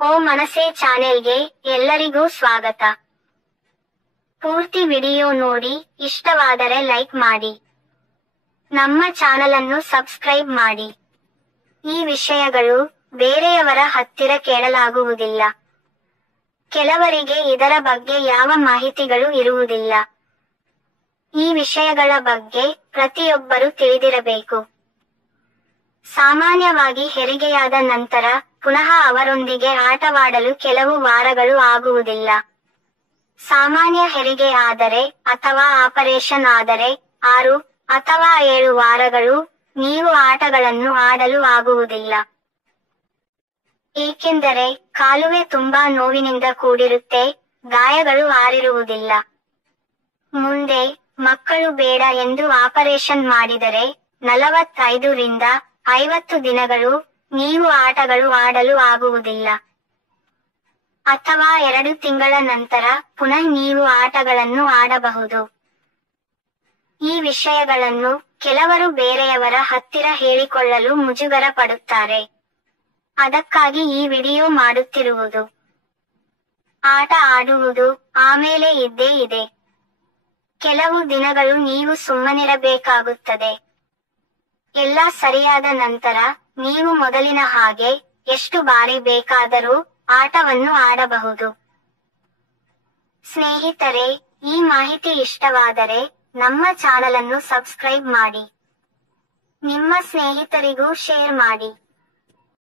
ಓ ಮನಸೆ ಚಾನೆಲ್ಗೆ ಎಲ್ಲರಿಗೂ ಸ್ವಾಗತ. ಪೂರ್ತಿ ವಿಡಿಯೋ ನೋಡಿ ಇಷ್ಟವಾದರೆ ಲೈಕ್ ಮಾಡಿ. ನಮ್ಮ ಚಾನಲ್ ಅನ್ನು ಸಬ್ಸ್ಕ್ರೈಬ್ ಮಾಡಿ. ಈ ವಿಷಯಗಳು ಬೇರೆಯವರ ಹತ್ತಿರ ಕೇಳಲಾಗುವುದಿಲ್ಲ. ಕೆಲವರಿಗೆ ಇದರ ಬಗ್ಗೆ ಯಾವ ಮಾಹಿತಿಗಳು ಇರುವುದಿಲ್ಲ. ಈ ವಿಷಯಗಳ ಬಗ್ಗೆ ಪ್ರತಿಯೊಬ್ಬರು ತಿಳಿದಿರಬೇಕು. ಸಾಮಾನ್ಯವಾಗಿ ಹೆರಿಗೆಯಾದ ನಂತರ ಪುನಃ ಅವರೊಂದಿಗೆ ಆಟವಾಡಲು ಕೆಲವು ವಾರಗಳು ಆಗುವುದಿಲ್ಲ. ಸಾಮಾನ್ಯ ಹೆರಿಗೆ ಆದರೆ ಅಥವಾ ಆಪರೇಷನ್ ಆದರೆ 6 ಅಥವಾ 7 ವಾರಗಳು ನೀವು ಆಟಗಳನ್ನು ಆಡಲು ಆಗುವುದಿಲ್ಲ. ಏಕೆಂದರೆ ಕಾಲುವೆ ತುಂಬಾ ನೋವಿನಿಂದ ಕೂಡಿರುತ್ತೆ, ಗಾಯಗಳು ಆರಿರುವುದಿಲ್ಲ. ಮುಂದೆ ಮಕ್ಕಳು ಬೇಡ ಎಂದು ಆಪರೇಷನ್ ಮಾಡಿದರೆ 45 ರಿಂದ 50 ದಿನಗಳು ನೀವು ಆಟಗಳು ಆಡಲು ಆಗುವುದಿಲ್ಲ. ಅಥವಾ 2 ತಿಂಗಳ ನಂತರ ಪುನಃ ನೀವು ಆಟಗಳನ್ನು ಆಡಬಹುದು. ಈ ವಿಷಯಗಳನ್ನು ಕೆಲವರು ಬೇರೆಯವರ ಹತ್ತಿರ ಹೇಳಿಕೊಳ್ಳಲು ಮುಜುಗರ ಪಡುತ್ತಾರೆ. ಅದಕ್ಕಾಗಿ ಈ ವಿಡಿಯೋ ಮಾಡುತ್ತಿರುವುದು. ಆಟ ಆಡುವುದು ಆಮೇಲೆ ಇದ್ದೇ ಇದೆ. ಕೆಲವು ದಿನಗಳು ನೀವು ಸುಮ್ಮನಿರಬೇಕಾಗುತ್ತದೆ. ಎಲ್ಲ ಸರಿಯಾದ ನಂತರ ನೀವು ಮೊದಲಿನ ಹಾಗೆ ಎಷ್ಟು ಬಾರಿ ಬೇಕಾದರೂ ಆಟವನ್ನು ಆಡಬಹುದು. ಸ್ನೇಹಿತರೆ, ಈ ಮಾಹಿತಿ ಇಷ್ಟವಾದರೆ ನಮ್ಮ ಚಾನಲ್ ಅನ್ನು ಸಬ್ಸ್ಕ್ರೈಬ್ ಮಾಡಿ. ನಿಮ್ಮ ಸ್ನೇಹಿತರಿಗೂ ಶೇರ್ ಮಾಡಿ.